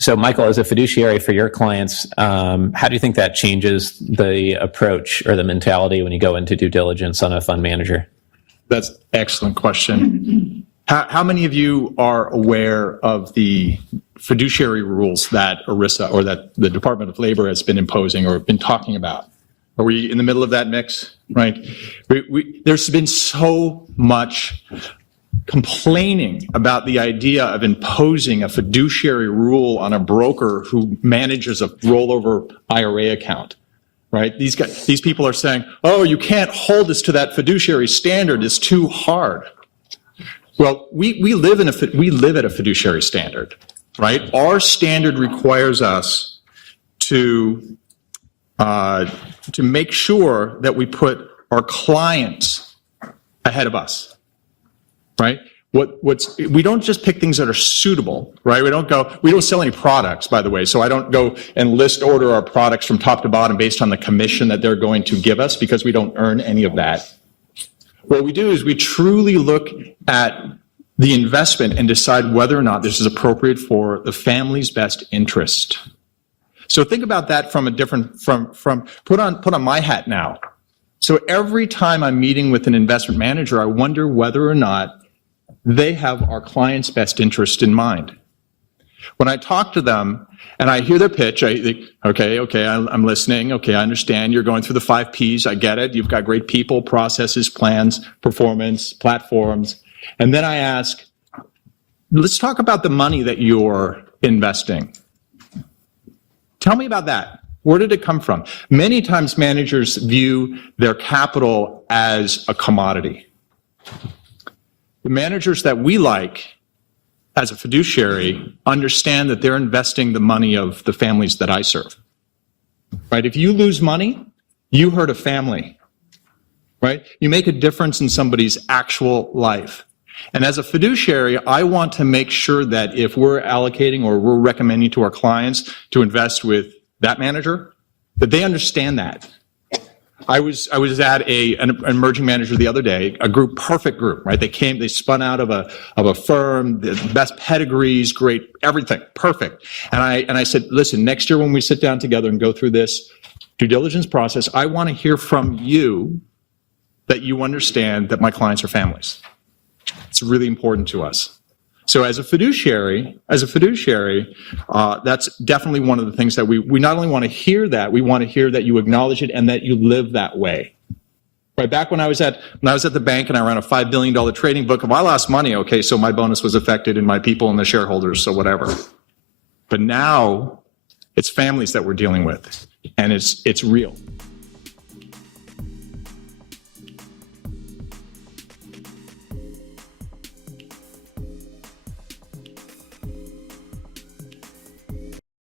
So, Michael, as a fiduciary for your clients, how do you think that changes the approach or the mentality when you go into due diligence on a fund manager? That's an excellent question. How many of you are aware of the fiduciary rules that ERISA or that the Department of Labor has been imposing or been talking about? Are we in the middle of that mix? Right? There's been so much complaining about the idea of imposing a fiduciary rule on a broker who manages a rollover IRA account. Right? These people are saying, "Oh, you can't hold us to that fiduciary standard. It's too hard." Well, we live at a fiduciary standard, right? Our standard requires us to make sure that we put our clients ahead of us, right? We don't just pick things that are suitable, right? We don't sell any products, by the way, so I don't go and list order our products from top to bottom based on the commission that they're going to give us, because we don't earn any of that. What we do is we truly look at the investment and decide whether or not this is appropriate for the family's best interest. So think about that from a different, put on my hat now. So every time I'm meeting with an investment manager, I wonder whether or not they have our client's best interest in mind. When I talk to them and I hear their pitch, I think, okay, I'm listening. Okay, I understand. You're going through the 5 Ps. I get it. You've got great people, processes, plans, performance, platforms. And then I ask, let's talk about the money that you're investing. Tell me about that. Where did it come from? Many times managers view their capital as a commodity. The managers that we like as a fiduciary understand that they're investing the money of the families that I serve. Right? If you lose money, you hurt a family. Right? You make a difference in somebody's actual life. And as a fiduciary, I want to make sure that if we're allocating or we're recommending to our clients to invest with that manager, that they understand that. I was at an emerging manager the other day, a group, perfect group, right? They spun out of a firm, the best pedigrees, great, everything, perfect. And I said, listen, next year when we sit down together and go through this due diligence process, I want to hear from you that you understand that my clients are families. It's really important to us. So as a fiduciary, that's definitely one of the things that we not only want to hear that, we want to hear that you acknowledge it and that you live that way. Right back when I was at the bank and I ran a $5 billion trading book, if I lost money, okay, so my bonus was affected and my people and the shareholders, so whatever. But now it's families that we're dealing with, and it's real.